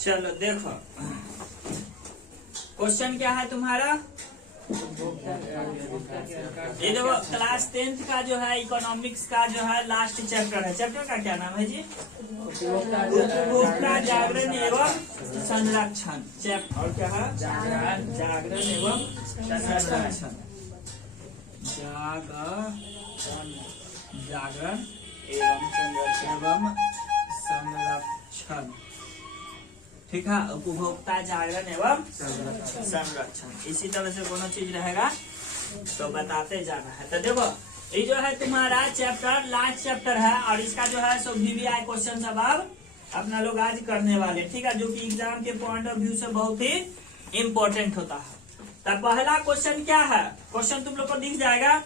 चलो देखो क्वेश्चन क्या है तुम्हारा। ये देखो क्लास 10th का जो है इकोनॉमिक्स का जो है लास्ट चैप्टर है। चैप्टर का क्या नाम है जी? उपभोक्ता जागरण एवं संरक्षण। चैप्टर और क्या है? जागरण एवं संरक्षण। जागरण एवं संरक्षण। ठीक है, उपभोक्ता जागरण एवं संरक्षण। इसी तरह से कोनो चीज रहेगा तो बताते जाना है। तो देखो ये जो है तुम्हारा चैप्टर लास्ट चैप्टर है और इसका जो है सो VVI क्वेश्चन सब अब अपना लोग आज करने वाले। ठीक है, जो कि एग्जाम के पॉइंट ऑफ व्यू से बहुत ही इम्पोर्टेंट होता है। तो पहला क्वेश्चन क्या है? क्वेश्चन तुम लोग को दिख जाएगा।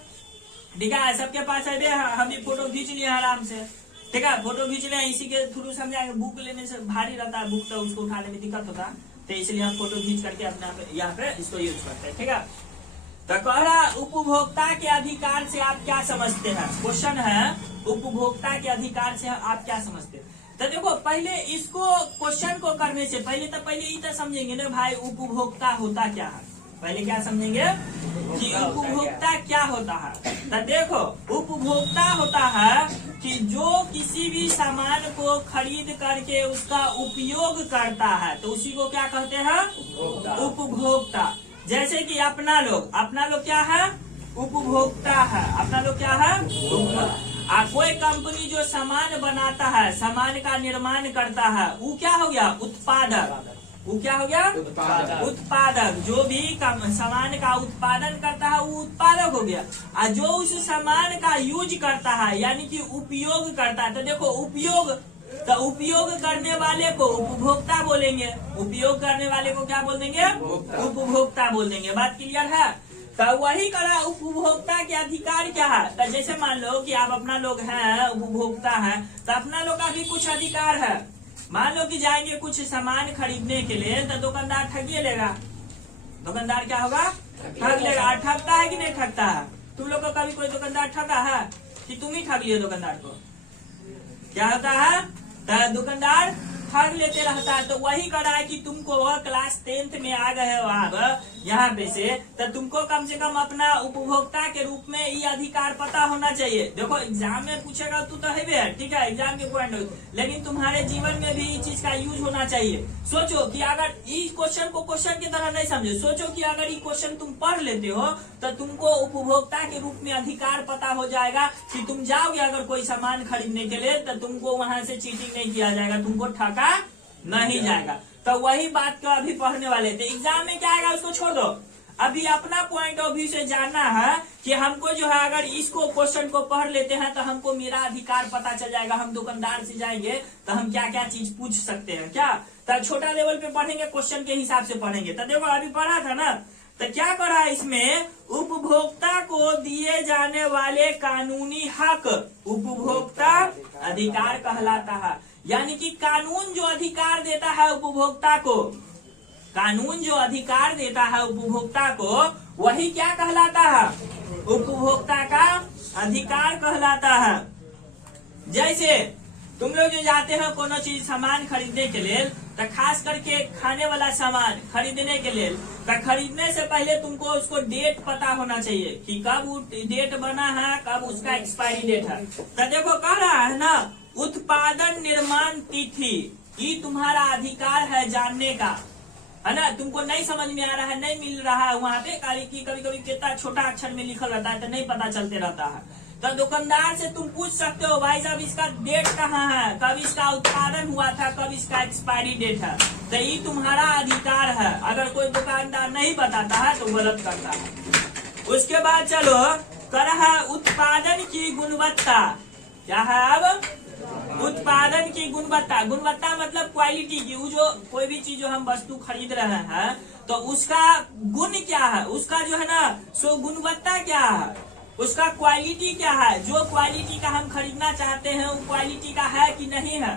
ठीक है, सबके पास है। हम भी फोटो खींच लिए आराम से। ठीक है, फोटो खींच ले, इसी के थ्रू समझाएंगे। बुक लेने से भारी रहता है, बुक तो उसको उठाने में दिक्कत होता है, तो इसलिए हम फोटो खींच करके अपने यहाँ पे इसको यूज करते हैं। ठीक है, तो कह रहा उपभोक्ता के अधिकार से आप क्या समझते हैं? क्वेश्चन है उपभोक्ता के अधिकार से आप क्या समझते हैं। तो देखो पहले इसको क्वेश्चन को करने से पहले ये तो समझेंगे ना भाई उपभोक्ता होता क्या है। पहले क्या समझेंगे कि उपभोक्ता क्या होता है। तो देखो उपभोक्ता होता है कि जो किसी भी सामान को खरीद करके उसका उपयोग करता है, तो उसी को क्या कहते हैं? उपभोक्ता। जैसे कि अपना लोग क्या है? उपभोक्ता है। अपना लोग क्या है? उपभोक्ता। कोई कंपनी जो सामान बनाता है, सामान का निर्माण करता है, वो क्या हो गया? उत्पादक। वो क्या हो गया? उत्पादक। जो भी सामान का उत्पादन करता है वो उत्पादक हो गया। और जो उस सामान का यूज करता है यानी कि उपयोग करता है, तो देखो उपयोग करने वाले को उपभोक्ता बोलेंगे। उपयोग करने वाले को क्या बोल देंगे? उपभोक्ता बोल देंगे। बात क्लियर है? तो वही करा उपभोक्ता के अधिकार क्या है। तो जैसे मान लो कि आप अपना लोग हैं, उपभोक्ता है, तो अपना लोग का भी कुछ अधिकार है। मान लो कि जाएंगे कुछ सामान खरीदने के लिए, तो दुकानदार ठगिए लेगा। दुकानदार क्या होगा? ठग लेगा। ठगता है कि नहीं ठगता है? तुम लोग को कभी कोई दुकानदार ठगा है कि तुम ही ठग लिए दुकानदार को? क्या होता है? तो दुकानदार ठग लेते रहता है। तो वही करा है कि तुमको क्लास 10th में आ गए हो आप यहाँ पे से, तो तुमको कम से कम अपना उपभोक्ता के रूप में ये अधिकार पता होना चाहिए। देखो एग्जाम में पूछेगा तू तो है, ठीक है, एग्जाम के पॉइंट, लेकिन तुम्हारे जीवन में भी इस चीज का यूज होना चाहिए। सोचो कि अगर इस क्वेश्चन को क्वेश्चन की तरह नहीं समझे, सोचो कि अगर ये क्वेश्चन तुम पढ़ लेते हो तो तुमको उपभोक्ता के रूप में अधिकार पता हो जाएगा कि तुम जाओगे अगर कोई सामान खरीदने के लिए, तो तुमको वहां से चीटिंग नहीं किया जाएगा, तुमको ठगा नहीं जाएगा। तो वही बात को अभी पढ़ने वाले थे। एग्जाम में क्या आएगा उसको छोड़ दो, अभी अपना पॉइंट ऑफ व्यू से जानना है कि हमको जो है अगर इसको क्वेश्चन को पढ़ लेते हैं तो हमको मेरा अधिकार पता चल जाएगा। हम दुकानदार से जाएंगे तो हम क्या क्या चीज पूछ सकते हैं। क्या तो छोटा लेवल पे पढ़ेंगे, क्वेश्चन के हिसाब से पढ़ेंगे। तो देखो अभी पढ़ा था ना, तो क्या करा है इसमें? उपभोक्ता को दिए जाने वाले कानूनी हक उपभोक्ता अधिकार कहलाता है। यानी कि कानून जो अधिकार देता है उपभोक्ता को, कानून जो अधिकार देता है उपभोक्ता को, वही क्या कहलाता है? उपभोक्ता का अधिकार कहलाता है। जैसे तुम लोग जो जाते हो कोनो चीज सामान खरीदने के लिए, तो खास करके खाने वाला सामान खरीदने के लिए, तो खरीदने से पहले तुमको उसको डेट पता होना चाहिए कि कब वो डेट बना है, कब उसका एक्सपायरी डेट है। तो देखो कह रहा है ना उत्पादन निर्माण तिथि, ये तुम्हारा अधिकार है जानने का, है ना। तुमको नहीं समझ में आ रहा है, नहीं मिल रहा है वहाँ पे, कभी कभी कितना छोटा अक्षर में लिखल रहता है तो नहीं पता चलते रहता है। तो दुकानदार से तुम पूछ सकते हो भाई साहब इसका डेट कहाँ है, कब इसका उत्पादन हुआ था, कब इसका एक्सपायरी डेट है। तो ये तुम्हारा अधिकार है। अगर कोई दुकानदार नहीं बताता है तो गलत करता है। उसके बाद चलो कर है उत्पादन की गुणवत्ता। क्या है अब? उत्पादन की गुणवत्ता। गुणवत्ता मतलब क्वालिटी की, वो जो कोई भी चीज जो हम वस्तु खरीद रहे हैं तो उसका गुण क्या है, उसका जो है ना सो गुणवत्ता क्या है, उसका क्वालिटी क्या है। जो क्वालिटी का हम खरीदना चाहते हैं वो क्वालिटी का है कि नहीं है।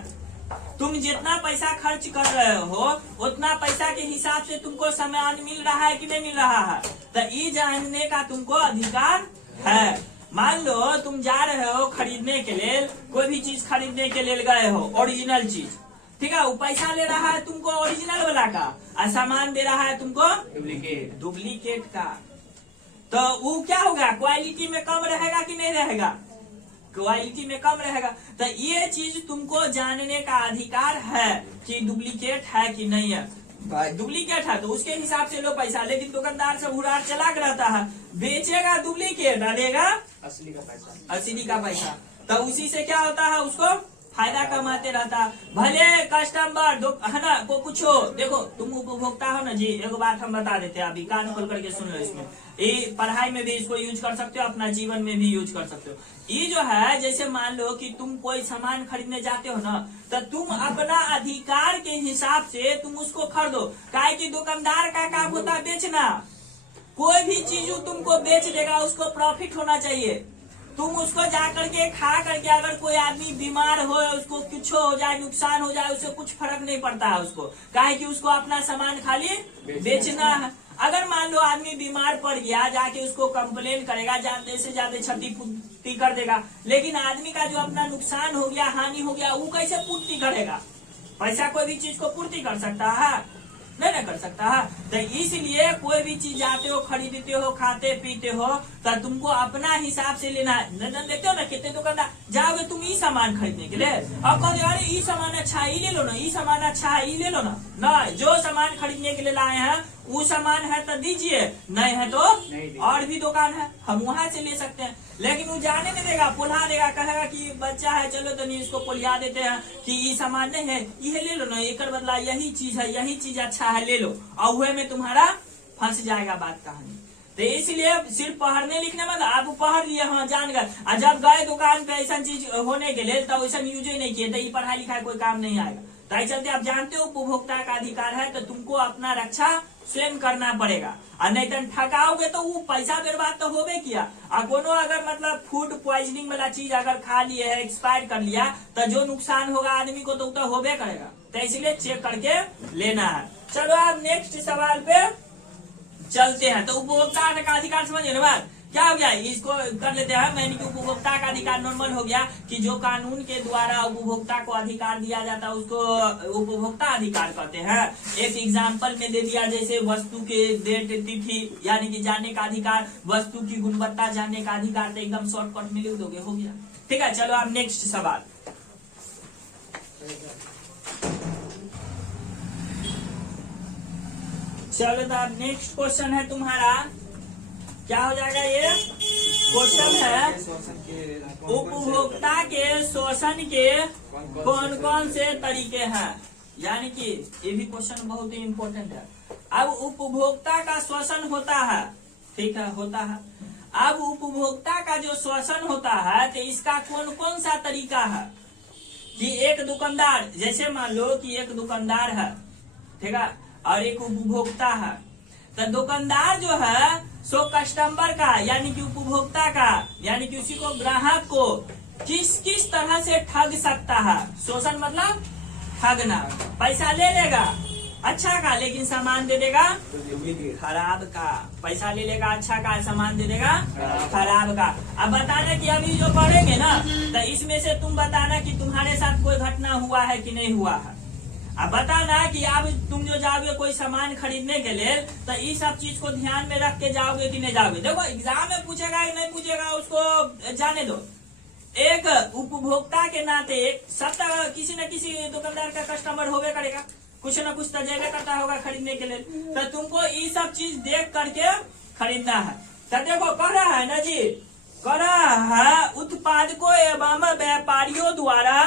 तुम जितना पैसा खर्च कर रहे हो उतना पैसा के हिसाब से तुमको सामान मिल रहा है कि नहीं मिल रहा है, तो ये जानने का तुमको अधिकार है। मान लो तुम जा रहे हो खरीदने के लिए, कोई भी चीज खरीदने के लिए गए हो ओरिजिनल चीज, ठीक है, वो पैसा ले रहा है तुमको ओरिजिनल वाला का और सामान दे रहा है तुमको डुप्लीकेट का। तो वो क्या होगा, क्वालिटी में कम रहेगा कि नहीं रहेगा, क्वालिटी में कम रहेगा। तो ये चीज तुमको जानने का अधिकार है कि डुप्लीकेट है कि नहीं है। डुप्लीकेट है तो उसके हिसाब से लो पैसा, लेकिन दुकानदार से उड़ार चलाक रहता है, बेचेगा डुप्लीकेट और देगा असली का पैसा। तो उसी से क्या होता है, उसको फायदा कमाते रहता है। भले कस्टमर है ना को कुछ हो, देखो तुम उपभोक्ता हो ना जी, एगो बात हम बता देते हैं, अभी कान खोल करके सुन लो। इसमें ये पढ़ाई में भी इसको यूज कर सकते हो, अपना जीवन में भी यूज कर सकते हो। ये जो है, जैसे मान लो कि तुम कोई सामान खरीदने जाते हो ना, तो तुम अपना अधिकार के हिसाब से तुम उसको खरीदो। काहे कि दुकानदार का काम होता है बेचना, कोई भी चीज तुमको बेच देगा उसको प्रॉफिट होना चाहिए। तुम उसको जा करके खा करके अगर कोई आदमी बीमार हो, उसको कुछ हो जाए, नुकसान हो जाए, उससे कुछ फर्क नहीं पड़ता है उसको, काहे कि उसको अपना सामान खाली बेचना है। अगर मान लो आदमी बीमार पड़ गया, जाके उसको कंप्लेन करेगा, ज्यादा से ज्यादा क्षतिपूर्ति कर देगा, लेकिन आदमी का जो अपना नुकसान हो गया, हानि हो गया, वो कैसे पूर्ति करेगा। पैसा कोई भी चीज को पूर्ति कर सकता है, नहीं ना कर सकता है। तो इसलिए कोई भी चीज जाते हो, खरीदते हो, खाते पीते हो, तो तुमको अपना हिसाब से लेना है। देखते हो ना कितने दुकानदार जाओगे तुम ई सामान खरीदने के लिए, अब कहोगे अरे ई सामान अच्छा है, ई ले लो ना, ई सामान अच्छा है, ई ले लो ना। नहीं, जो सामान खरीदने के लिए लाए हैं वो सामान है तो दीजिए, नहीं है तो और भी दुकान है, हम वहाँ से ले सकते हैं। लेकिन वो जाने नहीं देगा, पुल्हा देगा, कहेगा कि बच्चा है चलो तो नहीं इसको पुलिया देते हैं कि ये सामान नहीं है, ये ले लो ना, एक बदला यही चीज है, यही चीज अच्छा है, ले लो। और हुए में तुम्हारा फंस जाएगा बात कहानी। तो इसलिए सिर्फ पढ़ने लिखने में आप पढ़ लिए, हाँ जान गए, और जब गए दुकान पे ऐसा चीज होने के लिए तो वैसा यूज ही नहीं किए, तो ये पढ़ाई लिखाई कोई काम नहीं आएगा। तो चलते आप जानते हो उपभोक्ता का अधिकार है, तो तुमको अपना रक्षा स्वयं करना पड़ेगा, और नहीं तो ठकाओगे तो वो पैसा बर्बाद तो होबे किया। और कोनो अगर मतलब फूड पॉइजनिंग वाला चीज अगर खा लिए है, एक्सपायर कर लिया, तो जो नुकसान होगा आदमी को तो होबे करेगा। तो इसलिए चेक करके लेना है। चलो आप नेक्स्ट सवाल पे चलते हैं। तो उपभोक्ता का अधिकार समझ ना बात क्या हो गया, इसको कर लेते हैं। मैंने कि उपभोक्ता का अधिकार नॉर्मल हो गया कि जो कानून के द्वारा उपभोक्ता को अधिकार दिया जाता है उसको उपभोक्ता अधिकार कहते हैं। एक एग्जांपल में दे दिया, जैसे वस्तु के डेट तिथि यानी कि जानने का अधिकार, वस्तु की गुणवत्ता जानने का अधिकार, तो एकदम शॉर्टकट में लिख दोगे, हो गया। ठीक है, चलो आप नेक्स्ट सवाल। चलो तो अब नेक्स्ट क्वेश्चन है तुम्हारा, क्या हो जाएगा ये क्वेश्चन है, उपभोक्ता के शोषण के कौन कौन से तरीके हैं। यानी कि ये भी क्वेश्चन बहुत ही इम्पोर्टेंट है। अब उपभोक्ता का शोषण होता है, ठीक है, होता है। अब उपभोक्ता का जो शोषण होता है तो इसका कौन कौन सा तरीका है कि एक दुकानदार, जैसे मान लो कि एक दुकानदार है, ठीक है, और एक उपभोक्ता है। तो दुकानदार जो है सो कस्टमर का यानी कि उपभोक्ता का यानी कि उसी को ग्राहक को किस किस तरह से ठग सकता है। शोषण मतलब ठगना, पैसा ले लेगा अच्छा का, लेकिन सामान दे देगा खराब का। पैसा ले लेगा अच्छा का, सामान दे देगा खराब का। अब बताना कि अभी जो पढ़ेंगे ना, तो इसमें से तुम बताना कि तुम्हारे साथ कोई घटना हुआ है कि नहीं हुआ है। अब बताना कि अब तुम जो जाओगे कोई सामान खरीदने के लिए, तो इस सब चीज को ध्यान में रख के जाओगे कि नहीं जाओगे। देखो एग्जाम में पूछेगा कि नहीं पूछेगा उसको जाने दो। एक उपभोक्ता के नाते सब किसी न किसी दुकानदार का कस्टमर होवे करेगा, कुछ न कुछ तजेबे करता होगा खरीदने के लिए। तो तुमको ये सब चीज देख करके खरीदना है। तो देखो कह रहा है ना जी, कह रहा है उत्पादकों एवं व्यापारियों द्वारा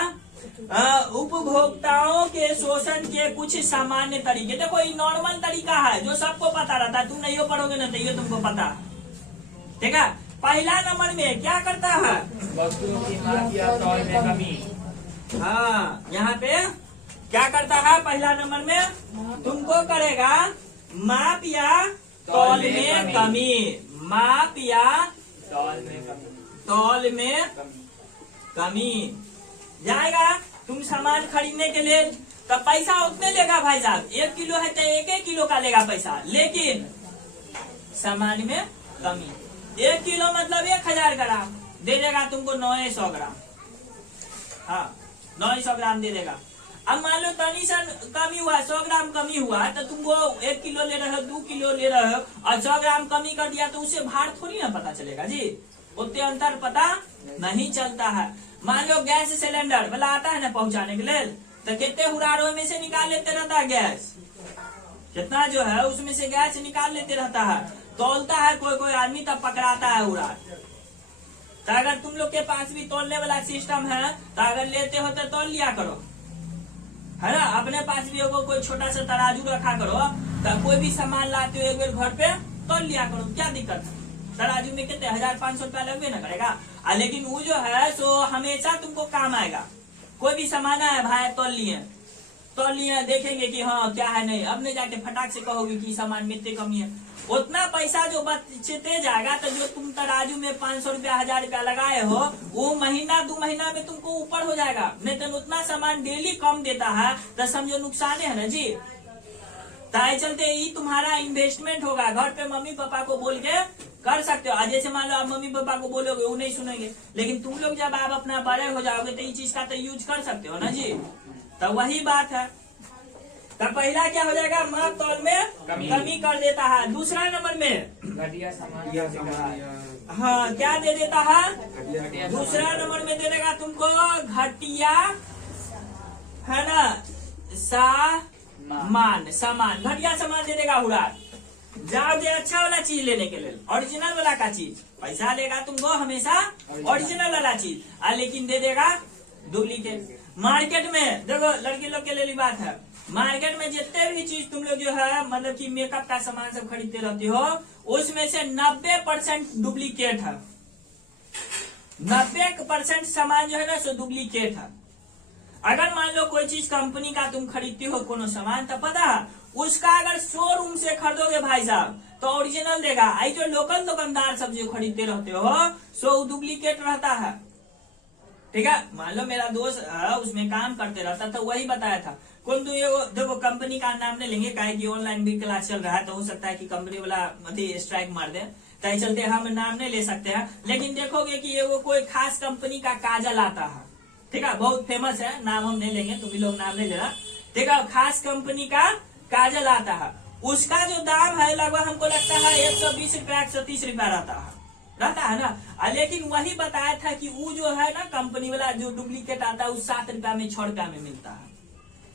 उपभोक्ताओं के शोषण के कुछ सामान्य तरीके। देखो ये नॉर्मल तरीका है जो सबको पता रहता है, तुम नहीं पढ़ोगे ना तो ये तुमको पता है। ठीक है, पहला नंबर में क्या करता है, वस्तुओं की माप या तौल में कमी। हाँ, यहाँ पे क्या करता है, पहला नंबर में तुमको करेगा माप या तौल में कमी। माप या तौल में कमी जाएगा। तुम सामान खरीदने के लिए तो पैसा उतने लेगा भाई साहब, 1 किलो है तो 1 किलो का लेगा पैसा, लेकिन सामान में कमी। 1 किलो मतलब 1000 ग्राम दे देगा तुमको 900 ग्राम। हाँ, 900 ग्राम दे देगा। अब मान लो तनी सा कमी हुआ, 100 ग्राम कमी हुआ, तो तुमको 1 किलो ले रहे हो, 2 किलो ले रहे हो, और 100 ग्राम कमी कर दिया तो उससे भार थोड़ी ना पता चलेगा जी, उतने अंतर पता नहीं चलता है। मान लो गैस सिलेंडर वाला आता है ना पहुंचाने के लिए, तो कितने हुरारों में से निकाल लेते रहता है गैस, कितना जो है उसमें से गैस निकाल लेते रहता है, तोलता है कोई कोई आदमी, तब पकड़ाता है हुरार। तो अगर तुम लोग के पास भी तोलने वाला सिस्टम है तो अगर लेते हो तो तोल लिया करो, है ना। अपने पास भी होगा कोई छोटा सा तराजू रखा करो, तो कोई भी सामान लाते हो एक बार घर पे तोल लिया करो, क्या दिक्कत है। तराजू में कितने 1500 रुपया लगभग ना करेगा, लेकिन वो जो है सो हमेशा तुमको काम आएगा। कोई भी सामान है भाई तोल लिए देखेंगे कि हाँ क्या है, नहीं अब नहीं जाके फटाक से कहोगे कि सामान में इतनी कमी है, उतना पैसा जो बचते जाएगा। तो जो तुम तराजू में 500 रुपया 1000 रुपया लगाए हो, वो महीना 2 महीना में तुमको ऊपर हो जाएगा। नहीं तो उतना सामान डेली कम देता है तो समझो नुकसान है ना जी। ताई चलते ही तुम्हारा इन्वेस्टमेंट होगा, घर पे मम्मी पापा को बोल के कर सकते हो। आज जैसे मान लो आप मम्मी पापा को बोलोगे वो नहीं सुनेंगे, लेकिन तुम लोग जब आप अपना बड़े हो जाओगे तो ये चीज का तो यूज कर सकते हो ना जी। तो वही बात है। तो पहला क्या हो जाएगा, माप तौल में कमी कर देता है। दूसरा नंबर में घटिया सामान, हाँ क्या दे देता है, दूसरा नंबर में दे देगा तुमको घटिया, है ना, सामान घटिया सामान दे देगा हुरार। जाओगे अच्छा वाला चीज लेने के लिए, ओरिजिनल वाला का चीज, पैसा लेगा तुमको हमेशा ओरिजिनल वाला चीज, लेकिन दे देगा डुप्लीकेट। मार्केट में देखो लड़की लोग के लिए बात है, मार्केट में जितने भी चीज तुम लोग जो है मतलब कि मेकअप का सामान सब खरीदते रहते हो, उसमें से 90% डुप्लीकेट है। 90% सामान जो है ना सो डुप्लीकेट है। अगर मान लो कोई चीज कंपनी का तुम खरीदते हो कोनो सामान, तो पता है उसका अगर शोरूम से खरीदोगे भाई साहब तो ओरिजिनल देगा। आई जो लोकल दुकानदार सब जो खरीदते रहते हो सो डुप्लीकेट रहता है। ठीक है, मान लो मेरा दोस्त उसमें काम करते रहता तो वही बताया था। कौन तो ये देखो कंपनी का नाम नहीं लेंगे, काहे कि ऑनलाइन भी क्लास चल रहा है, तो हो सकता है कि कंपनी वाला स्ट्राइक मार दे, तो चलते हम नाम नहीं ले सकते हैं। लेकिन देखोगे कि ये वो कोई खास कंपनी का काजल आता है, ठीक है, बहुत फेमस है, नाम हम नहीं लेंगे, तुम भी लोग नाम नहीं लेना, ठीक है। खास कंपनी का काजल आता है, उसका जो दाम है लगभग हमको लगता है 120 रुपया 130 रुपया रहता है ना। लेकिन वही बताया था कि वो जो है ना कंपनी वाला जो डुप्लीकेट आता है, वो 7 रुपया में 6 रुपया में मिलता है,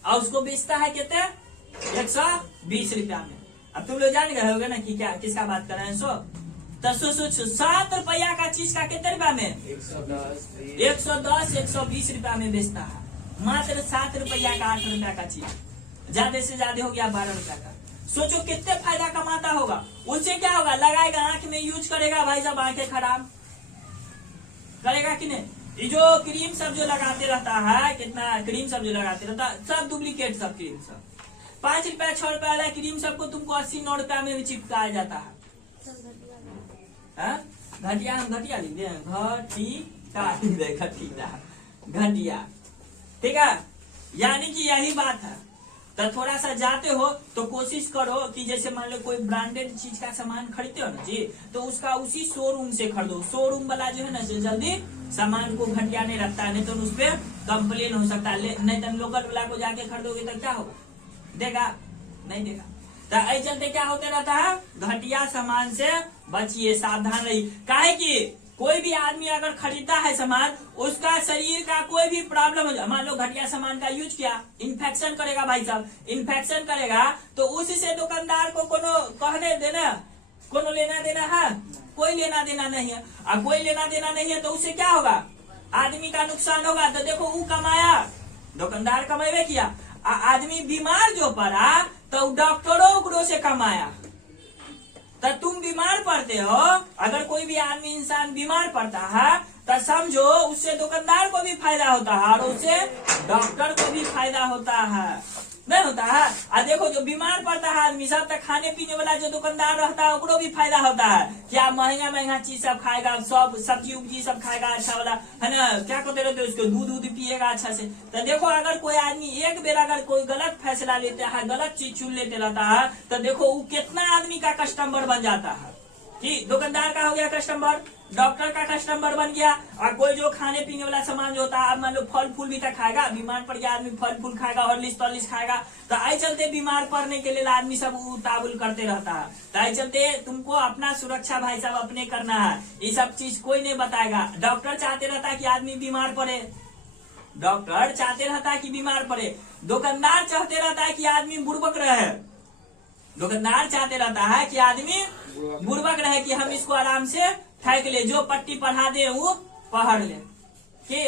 और उसको बेचता है कितने 120 रुपया में। अब तुम लोग जान गए होगे ना कि क्या किसका बात कर रहे हैं। सोच 7 रुपया का चीज का कितने रुपया में 110 120 रुपया में बेचता है, मात्र 7 रुपया का 8 रुपया का चीज, ज्यादा से ज्यादा हो गया 12 रुपया का। सोचो कितने फायदा कमाता होगा। उससे क्या होगा, लगाएगा आंख में यूज करेगा, भाई साहब आंखें खराब करेगा कि नहीं। ये जो क्रीम सब जो लगाते रहता है, कितना क्रीम सब जो लगाते रहता है, सब डुप्लीकेट सब क्रीम सब 5 रुपया 6 रुपया वाला क्रीम सबको तुमको 80-9 रुपया में भी चिपकाया जाता है। घटिया हम घटिया लिख दे, घटिया, ठीक है। यानी कि यही बात है। तो थोड़ा सा जाते हो तो कोशिश करो कि जैसे मान लो कोई ब्रांडेड चीज का सामान खरीदते हो ना जी, तो उसका उसी शोरूम से खरीदो। शोरूम वाला जो है ना जल्दी सामान को घटिया नहीं रखता है, नहीं तो उस पर कंप्लेन हो सकता है। नहीं तो लोकल वाला को जाके खरीदोगे तो क्या होगा, देगा नहीं देगा। तो ऐसे चलते क्या होते रहता है, घटिया सामान से बचिए, सावधान रहिए। काहे कि कोई भी आदमी अगर खरीदता है सामान, उसका शरीर का कोई भी प्रॉब्लम हो जाए, मान लो घटिया सामान का यूज किया, इन्फेक्शन करेगा भाई साहब, इन्फेक्शन करेगा तो उससे दुकानदार को कोनो कहने देना, कोनो लेना देना है, कोई लेना देना नहीं है। अब कोई लेना देना नहीं है तो उससे क्या होगा, आदमी का नुकसान होगा। तो देखो वो कमाया, दुकानदार कमाए किया, आदमी बीमार जो पड़ा तो डॉक्टरों से कमाया। तो तुम बीमार पड़ते हो, अगर कोई भी आदमी इंसान बीमार पड़ता है तो समझो उससे दुकानदार को भी फायदा होता है और उससे डॉक्टर को भी फायदा होता है, नहीं होता है। और देखो जो बीमार पड़ता है आदमी सब, तक खाने पीने वाला जो दुकानदार रहता है उसको भी फायदा होता है। क्या महंगा महंगा चीज सब खाएगा, सब सब्जी उब्जी सब खाएगा अच्छा वाला, है ना, क्या कहते रहते उसको, दूध पिएगा अच्छा से। तो देखो अगर कोई आदमी एक बेर अगर कोई गलत फैसला लेता है, गलत चीज चुन लेते रहता है, तो देखो वो कितना आदमी का कस्टमर बन जाता है, कि दुकानदार का हो गया कस्टमर, डॉक्टर का कस्टमर बन गया, और कोई जो खाने पीने वाला सामान जो होता है, अब मान लो फल फूल भी तो खाएगा, बीमार पड़ गया आदमी फल फूल खाएगा, हॉर्लिक्स टॉर्लिक्स खाएगा, तो आई चलते बीमार पड़ने के लिए आदमी सब उतावल करते रहता है। तो आई चलते तुमको अपना सुरक्षा भाई साहब अपने करना है, ये सब चीज कोई नहीं बताएगा। डॉक्टर चाहते रहता है कि आदमी बीमार पड़े, डॉक्टर चाहते रहता है कि बीमार पड़े, दुकानदार चाहते रहता है कि आदमी बुड़बक रहे, दुकानदार चाहते रहता है कि आदमी बुड़बक रहे, कि हम इसको आराम से ठेक ले, जो पट्टी पढ़ा दे वो पढ़ ले। कि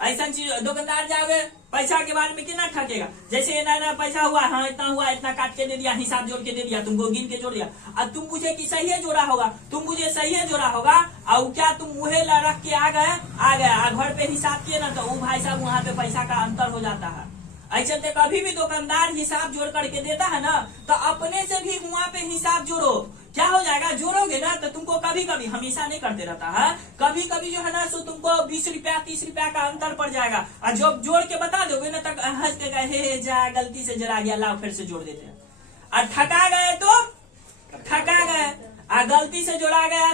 ऐसा चीज दुकानदार जाओगे पैसा के बारे में कितना ठकेगा, जैसे ना पैसा हुआ, हाँ इतना हुआ, इतना काट के दे दिया, हिसाब जोड़ के दे दिया, तुमको गिन के जोड़ दिया, अब तुम मुझे कि सही है जोड़ा होगा, तुम मुझे सही है जोड़ा होगा, और क्या तुम मुहे रख के आ गए घर पे हिसाब किए ना, तो वो भाई साहब वहाँ पे पैसा का अंतर हो जाता है। ऐसे तो कभी भी दुकानदार हिसाब जोड़ करके देता है ना, तो अपने से भी वहाँ पे हिसाब जोड़ो, क्या हो जाएगा, जोड़ोगे ना तो तुमको कभी कभी, हमेशा नहीं करते रहता है, कभी कभी जो है ना सो तुमको 20 रुपया 30 रुपया का अंतर पड़ जाएगा, और जब जोड़ के बता दोगे ना तक हंस के हे जा गलती से जरा गया, लाओ फिर से जोड़ देते हैं, और ठका गए तो ठका गए, और गलती से जोड़ा गया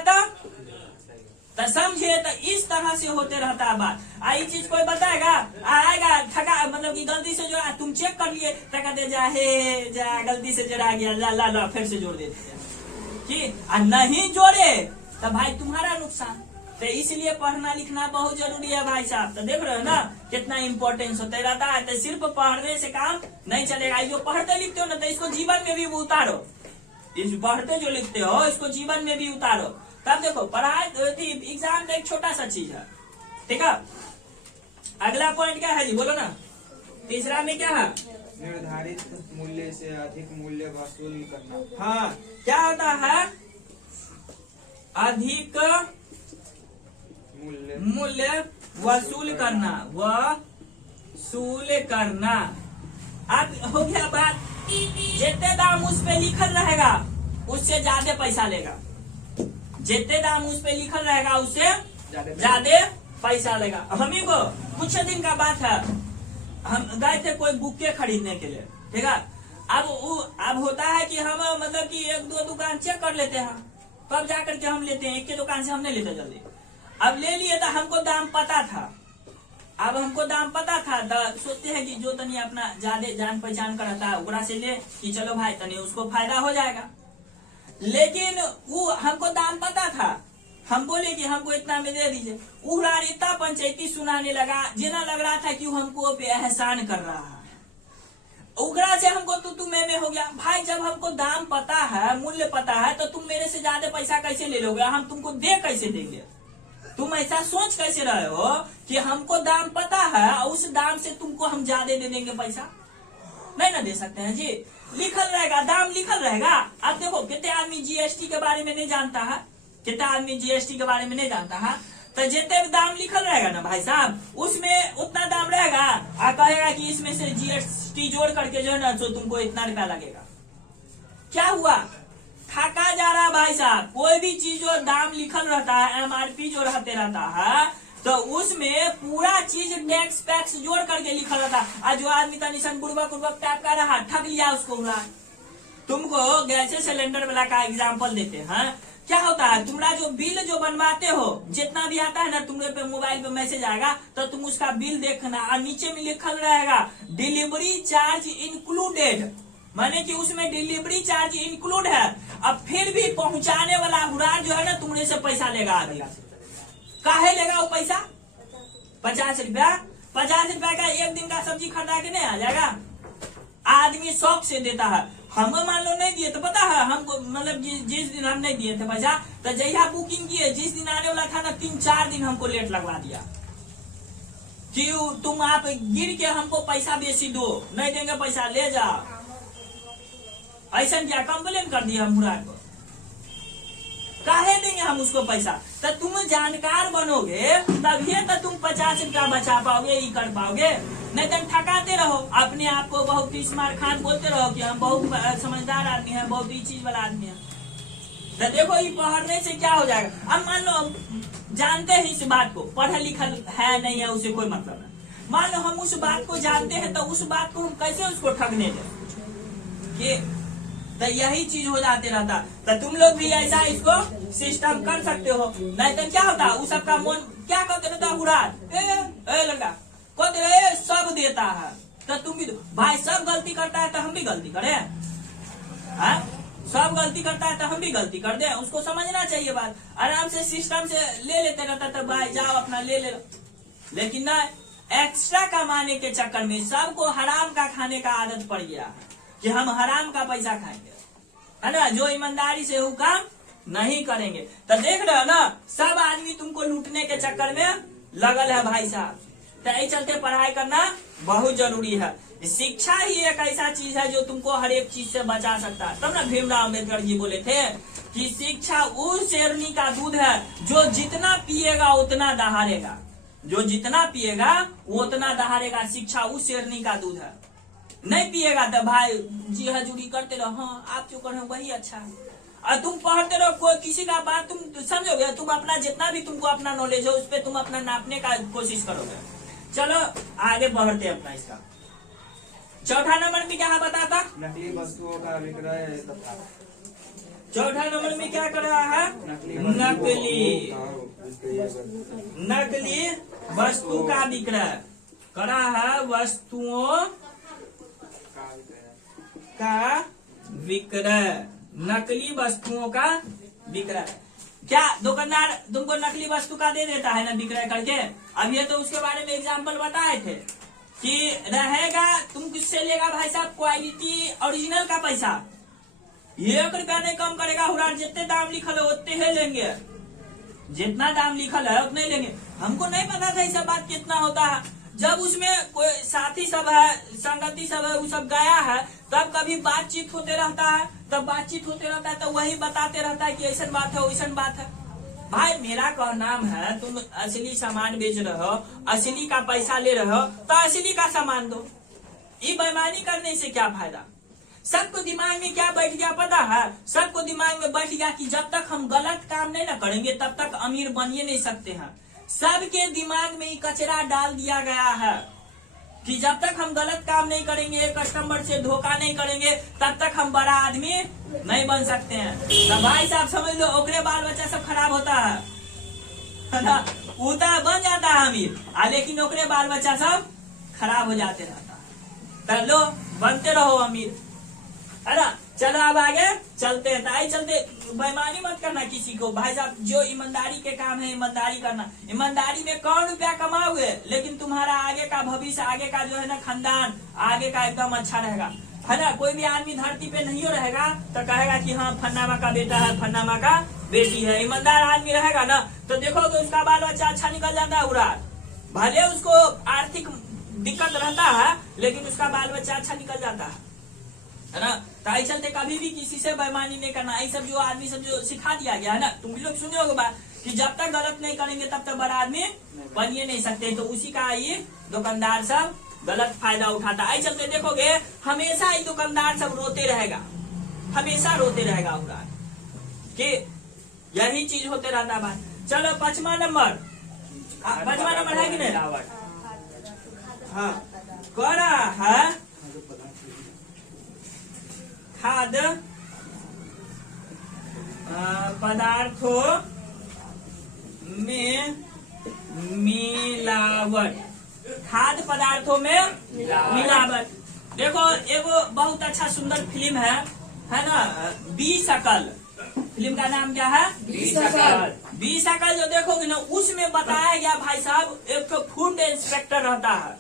तो समझे, तो इस तरह से होते रहता है बात। आई चीज कोई बताएगा, आएगा ठगा, मतलब कि गलती से जोड़ा, तुम चेक कर लिए तो कहते जा गलती से जोड़ा गया, ला फिर से जोड़ देते हैं, कि नहीं जोड़े तो भाई तुम्हारा नुकसान। तो इसलिए पढ़ना लिखना बहुत जरूरी है भाई साहब। तो देख रहे हो ना कितना इम्पोर्टेंस होता रहता है। तो सिर्फ पढ़ने से काम नहीं चलेगा, जो पढ़ते लिखते हो ना तो इसको जीवन में भी उतारो, इस पढ़ते जो लिखते हो इसको जीवन में भी उतारो। तब देखो पढ़ाई एग्जाम तो एक छोटा सा चीज है, ठीक है। अगला पॉइंट क्या है जी, बोलो ना, तीसरा में क्या है, निर्धारित मूल्य से अधिक मूल्य वसूल करना। हाँ, क्या होता है, अधिक मूल्य वसूल करना, वसूल करना। अब हो गया बात, जितने दाम उस पे लिखल रहेगा उससे ज्यादा पैसा लेगा, जितने दाम उस पे लिखल रहेगा उससे ज्यादा पैसा लेगा। हमी को कुछ दिन का बात है, हम गए थे कोई बुके खरीदने के लिए, ठीक है। अब होता है कि हम मतलब कि एक दो दुकान चेक कर लेते हैं, तब जाकर के हम लेते हैं, एक के दुकान से हम नहीं लेते जल्दी। अब ले लिए तो हमको दाम पता था, अब हमको दाम पता था तो सोचते हैं कि जो तनी अपना ज्यादा जान पहचान कर रहता है ओकरा से ले, कि चलो भाई तनी उसको फायदा हो जाएगा। लेकिन वो हमको दाम पता था, हम बोले कि हमको इतना में दे दीजिए, उड़ा इतना पंचायती सुनाने लगा, जिना लग रहा था कि वो हमको पे एहसान कर रहा है। उगरा से हमको तू मैं हो गया। भाई जब हमको दाम पता है, मूल्य पता है, तो तुम मेरे से ज्यादा पैसा कैसे ले लोगे, हम तुमको दे कैसे देंगे। तुम ऐसा सोच कैसे रहे हो कि हमको दाम पता है और उस दाम से तुमको हम ज्यादा दे देंगे पैसा, नहीं ना दे सकते हैं जी। लिखल रहेगा, दाम लिखल रहेगा। अब देखो कितने आदमी जीएसटी के बारे में नहीं जानता है, कितने आदमी जीएसटी के बारे में नहीं जानता है, तो जितने भी दाम लिखल रहेगा ना भाई साहब, उसमें उतना दाम रहेगा, और कहेगा कि इसमें से जीएसटी जोड़ करके जो है ना तो तुमको इतना रुपया लगेगा। क्या हुआ, ठका जा रहा भाई साहब। कोई भी चीज जो दाम लिखल रहता है, एमआरपी जो रहते रहता है, तो उसमें पूरा चीज टैक्स पैक्स जोड़ करके लिखा रहता है। आज जो आदमी तनिशन बुड़बक टाइप का रहा, ठग लिया उसको। तुमको गैस सिलेंडर वाला का एग्जाम्पल देते हैं, क्या होता है, तुम्हारा जो बिल जो बनवाते हो जितना भी आता है ना, तुम्हारे पे मोबाइल पे मैसेज आएगा, तो तुम उसका बिल देखना, और नीचे में लिखल रहेगा डिलीवरी चार्ज इंक्लूडेड, माने कि उसमें डिलीवरी चार्ज इंक्लूड है। अब फिर भी पहुंचाने वाला हुरार जो है ना तुम्हारे से पैसा लेगा। आदमी काहे लेगा वो पैसा, 50 रुपया। 50 रुपया का एक दिन का सब्जी खरीदा के नहीं आ जाएगा। आदमी शौक से देता है। हम मान लो नहीं दिए तो पता है हमको, मतलब जिस दिन हम नहीं दिए थे पैसा, तो जैसा बुकिंग किए जिस दिन आने वाला था ना 3-4 दिन हमको लेट लगवा दिया कि तुम आप गिर के हमको पैसा बेसी दो, नहीं देंगे पैसा ले जाओ। ऐसा क्या कंप्लेन कर दिया हम मुराद को, काहे देंगे हम उसको पैसा। तो तुम जानकार बनोगे तभी तो तुम 50 रुपया बचा पाओगे, ये कर पाओगे। नहीं तो ठकाते रहो अपने आप को, बहुत स्मार्ट खान बोलते रहो कि हम बहुत समझदार आदमी है, बहुत ही चीज वाला आदमी है। तो देखो ये पढ़ने से क्या हो जाएगा। अब मान लो जानते हैं इस बात को, पढ़ा लिखा है नहीं है उसे कोई मतलब नहीं। मान लो हम उस बात को जानते हैं, तो उस बात को हम कैसे उसको ठगने दें। तो यही चीज हो जाते रहता। तो तुम लोग भी ऐसा इसको सिस्टम कर सकते हो, नहीं तो क्या होता उस सबका मन क्या करते रहता हुरार लड़का को दे सब देता है, तो तुम भी भाई सब गलती करता है तो हम भी गलती करें, सब गलती करता है तो हम भी गलती कर दे। उसको समझना चाहिए बात, आराम से सिस्टम से ले लेते रहता तो भाई जाओ अपना ले ले, लेकिन ना एक्स्ट्रा कमाने के चक्कर में सबको हराम का खाने का आदत पड़ गया है कि हम हराम का पैसा खाएंगे, है ना, जो ईमानदारी से वो काम नहीं करेंगे। तो देख रहे हो ना, सब आदमी तुमको लूटने के चक्कर में लगल है भाई साहब। तो यही चलते पढ़ाई करना बहुत जरूरी है। शिक्षा ही एक ऐसा चीज है जो तुमको हर एक चीज से बचा सकता है। तब ना भीमराव अम्बेडकर जी बोले थे कि शिक्षा उस शेरनी का दूध है जो जितना पिएगा उतना दहाड़ेगा, जो जितना पिएगा वो उतना दहाड़ेगा। शिक्षा उस शेरनी का दूध है, नहीं पिएगा तो भाई जी हजूरी करते रहो, हाँ आप जो करें वही अच्छा है। और तुम पढ़ते रहो, कोई किसी का बात तुम समझोगे, तुम अपना जितना भी तुमको अपना नॉलेज हो उस पर तुम अपना नापने का कोशिश करोगे। चलो आगे बढ़ते अपना इसका चौथा नंबर में क्या बताता, नकली वस्तुओं का विक्रय तथा चौथा नंबर में क्या कर रहा है, नकली वस्तु का विक्रय करा है, वस्तुओं का विक्रय, नकली वस्तुओं का विक्रय। क्या दुकानदार तुमको नकली वस्तु का दे देता है ना विक्रय करके? अब ये तो उसके बारे में एग्जाम्पल बताए थे कि रहेगा, तुम किससे लेगा भाई साहब, क्वालिटी ओरिजिनल का पैसा, 1 रुपया नहीं कम करेगा हुरार, जितने दाम लिखल है उतने ही लेंगे, जितना दाम लिखल है उतने ही लेंगे। हमको नहीं पता था ये बात कितना होता है। जब उसमें कोई साथी सब है, संगति सब है, वो सब गया है, तब कभी बातचीत होते रहता है, तब बातचीत होते रहता है तो वही बताते रहता है कि ऐसा बात है वैसा बात है। भाई मेरा कहना है तुम असली सामान बेच रहे हो, असली का पैसा ले रहे हो तो असली का सामान दो। ये बेईमानी करने से क्या फायदा? सबको दिमाग में क्या बैठ गया पता है? सबको दिमाग में बैठ गया कि जब तक हम गलत काम नहीं ना करेंगे तब तक अमीर बनिए नहीं सकते हैं। सबके दिमाग में ये कचरा डाल दिया गया है कि जब तक हम गलत काम नहीं करेंगे, कस्टमर से धोखा नहीं करेंगे, तब तक हम बड़ा आदमी नहीं बन सकते हैं। तो भाई साहब समझ लो, ओकरे बाल बच्चा सब खराब होता है ना, उता बन जाता है अमीर, लेकिन ओकरे बाल बच्चा सब खराब हो जाते रहता है। तो लो बनते रहो अमीर, है ना। चलो अब आगे चलते हैं। ताई चलते बेईमानी मत करना किसी को भाई साहब, जो ईमानदारी के काम है ईमानदारी करना। ईमानदारी में कौन रुपया कमाओगे, लेकिन तुम्हारा आगे का भविष्य, आगे का जो है ना खानदान, आगे का एकदम अच्छा रहेगा, है ना। कोई भी आदमी धरती पे नहीं रहेगा तो कहेगा कि हाँ फन्नामा का बेटा है, फन्नामा का बेटी है। ईमानदार आदमी रहेगा ना तो देखो तो उसका बाल बच्चा अच्छा निकल जाता है उड़ार, भले उसको आर्थिक दिक्कत रहता है लेकिन उसका बाल बच्चा अच्छा निकल जाता है ना। ताई चलते कभी भी किसी से बेईमानी नहीं करना। ये सब जो आदमी सब जो सिखा दिया गया है ना, तुम भी लोग सुने होगे बात कि जब तक गलत नहीं करेंगे तब तक बड़ा आदमी बनिए नहीं सकते। तो उसी का ये दुकानदार सब गलत फायदा उठाता। आई चलते देखोगे हमेशा ये दुकानदार सब रोते रहेगा, हमेशा रोते रहेगा उनका कि यही चीज होते रहता बात। चलो 5वां नंबर, 5वां नंबर है कि नहीं? हाँ करा है खाद्य पदार्थों में मिलावट, खाद्य पदार्थों में मिलावट। देखो एगो बहुत अच्छा सुंदर फिल्म है ना, बी शकल। फिल्म का नाम क्या है? बी शकल। बी शकल जो देखोगे ना उसमें बताया गया भाई साहब, एक तो फूड इंस्पेक्टर रहता है।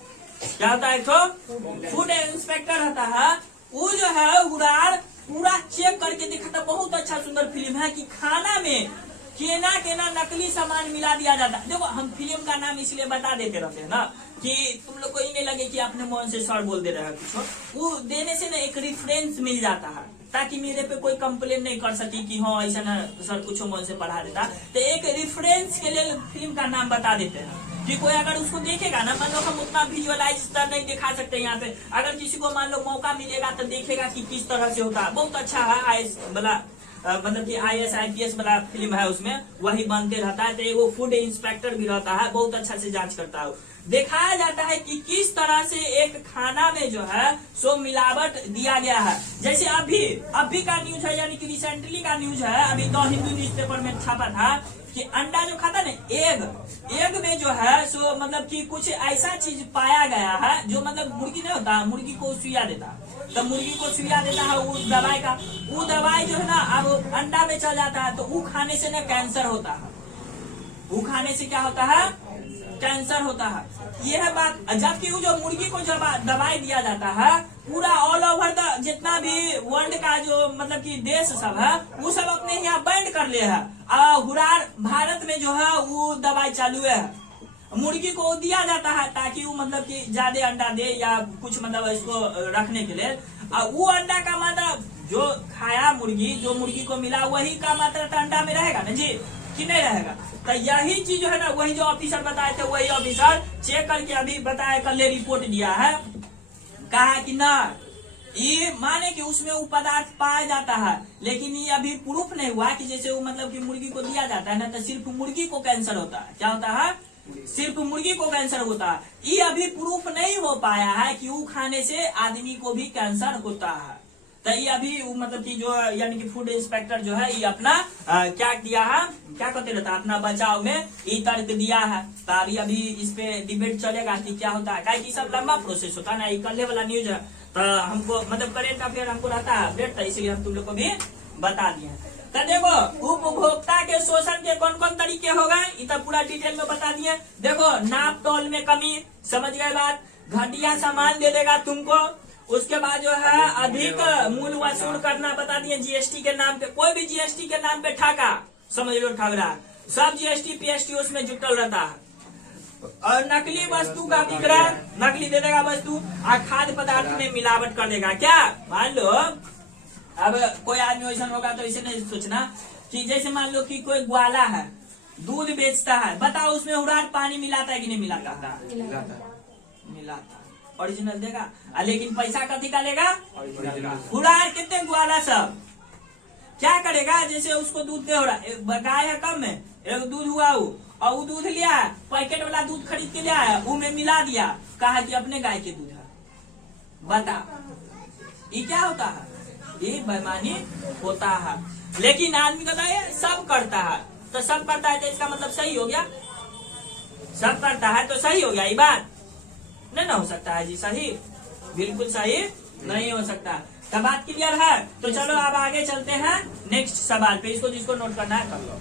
क्या होता है? एक तो फूड इंस्पेक्टर रहता है। वो जो है उड़ार पूरा चेक करके दिखाता। बहुत अच्छा सुंदर फिल्म है कि खाना में केना केना नकली सामान मिला दिया जाता है। देखो हम फिल्म का नाम इसलिए बता देते रहते हैं ना कि तुम लोग को ये नहीं लगे कि अपने मन से सर बोल दे रहे हैं कुछ। वो देने से ना एक रेफरेंस मिल जाता है ताकि मेरे पे कोई कंप्लेन नहीं कर सके कि हाँ ऐसा ना सर कुछ मन से पढ़ा देता। तो एक रेफरेंस के लिए फिल्म का नाम बता देते हैं कि कोई अगर उसको देखेगा ना, मान लो हम उतना विजुअलाइज नहीं दिखा सकते यहाँ पे, अगर किसी को मान लो मौका मिलेगा तो देखेगा कि किस तरह से होता है। बहुत अच्छा है आईएएस वाला, मतलब कि IAS IPS वाला फिल्म है, उसमें वही बनते रहता है। तो वो फूड इंस्पेक्टर भी रहता है, बहुत अच्छा से जांच करता है। दिखाया जाता है कि किस तरह से एक खाना में जो है सो मिलावट दिया गया है। जैसे अभी का न्यूज है, यानी कि रिसेंटली का न्यूज है, अभी द हिंदू न्यूज़पेपर में छापा था कि अंडा जो खाता ना एग में जो है सो मतलब कि कुछ ऐसा चीज पाया गया है जो मतलब मुर्गी नहीं होता, मुर्गी को सुइया देता, तो मुर्गी को सुइया देता है वो दवाई का, वो दवाई जो है ना अब अंडा में चल जाता है, तो वो खाने से ना कैंसर होता है, वो खाने से क्या होता है, कैंसर होता है। यह है बात। जबकि वो जो मुर्गी को जब दवाई दिया जाता है पूरा ऑल ओवर द जितना भी वर्ल्ड का जो मतलब कि देश सब है वो सब अपने यहाँ बैंड कर ले है, हुरार भारत में जो है वो दवाई चालू है। मुर्गी को दिया जाता है ताकि वो मतलब कि ज्यादा अंडा दे या कुछ मतलब इसको रखने के लिए, वो अंडा का मतलब जो खाया मुर्गी, जो मुर्गी को मिला वही का मात्रा तो अंडा में रहेगा ना जी, कि नहीं रहेगा। तो यही चीज जो है ना, वही जो ऑफिसर बताए थे वही ऑफिसर चेक करके अभी बताया, कल रिपोर्ट दिया है, कहा कि ना ये माने कि उसमें वो पदार्थ पाया जाता है, लेकिन ये अभी प्रूफ नहीं हुआ कि जैसे वो मतलब कि मुर्गी को दिया जाता है ना तो सिर्फ मुर्गी को कैंसर होता है। क्या होता है? सिर्फ मुर्गी को कैंसर होता है। ये अभी प्रूफ नहीं हो पाया है कि वो खाने से आदमी को भी कैंसर होता है। तो ये अभी मतलब कि जो यानी कि फूड इंस्पेक्टर जो है ये अपना क्या किया है, क्या कहते रहता है, अपना बचाव में ये तर्क दिया है। तो अभी इस पे डिबेट चलेगा कि क्या होता है, क्या सब लंबा प्रोसेस होता है ना, ये कल वाला न्यूज है। तो हमको मतलब करेंट अफेयर हमको रहता है अपडेट, तो इसलिए हम तुम लोग को भी बता दिए। तो देखो उपभोक्ता के शोषण के कौन कौन तरीके हो गए, ये तो पूरा डिटेल में बता दिए। देखो नाप तोल में कमी, समझ गए बात, घटिया सामान दे देगा तुमको। उसके बाद जो है अधिक मूल्य वसूल करना बता दिए, जीएसटी के नाम पे, कोई भी जीएसटी के नाम पे ठगा, समझ लो ठगरा, सब जीएसटी पीएसटी उसमें जुटल रहता है। और नकली वस्तु का विक्रय, नकली दे देगा वस्तु, और खाद्य पदार्थ में मिलावट कर देगा। क्या मान लो अब कोई आदमी वैसा होगा तो इसे नहीं सोचना कि जैसे मान लो कि कोई ग्वाला है दूध बेचता है, बताओ उसमें उड़ान पानी मिलाता है कि नहीं मिलाता? मिलाता। ओरिजिनल देगा, लेकिन पैसा कथी का लेगा? उड़ान। कितने ग्वाला सब क्या करेगा, जैसे उसको दूध दे हो रहा, गाय है कम में, एक दूध हुआ वो, और वो दूध लिया, पैकेट वाला दूध खरीद के लिया है, वो में मिला दिया, कहा कि अपने गाय के दूध है। बता ये क्या होता है? ये बेईमानी होता है। लेकिन आदमी कहता है सब करता है, तो सब करता है तो इसका मतलब सही हो गया, सब करता है तो सही हो गया, ये बात नहीं ना हो सकता है जी, सही बिल्कुल सही नहीं हो सकता। तो बात क्लियर है? तो चलो अब आगे चलते हैं नेक्स्ट सवाल पे, इसको जिसको नोट करना है कर लो।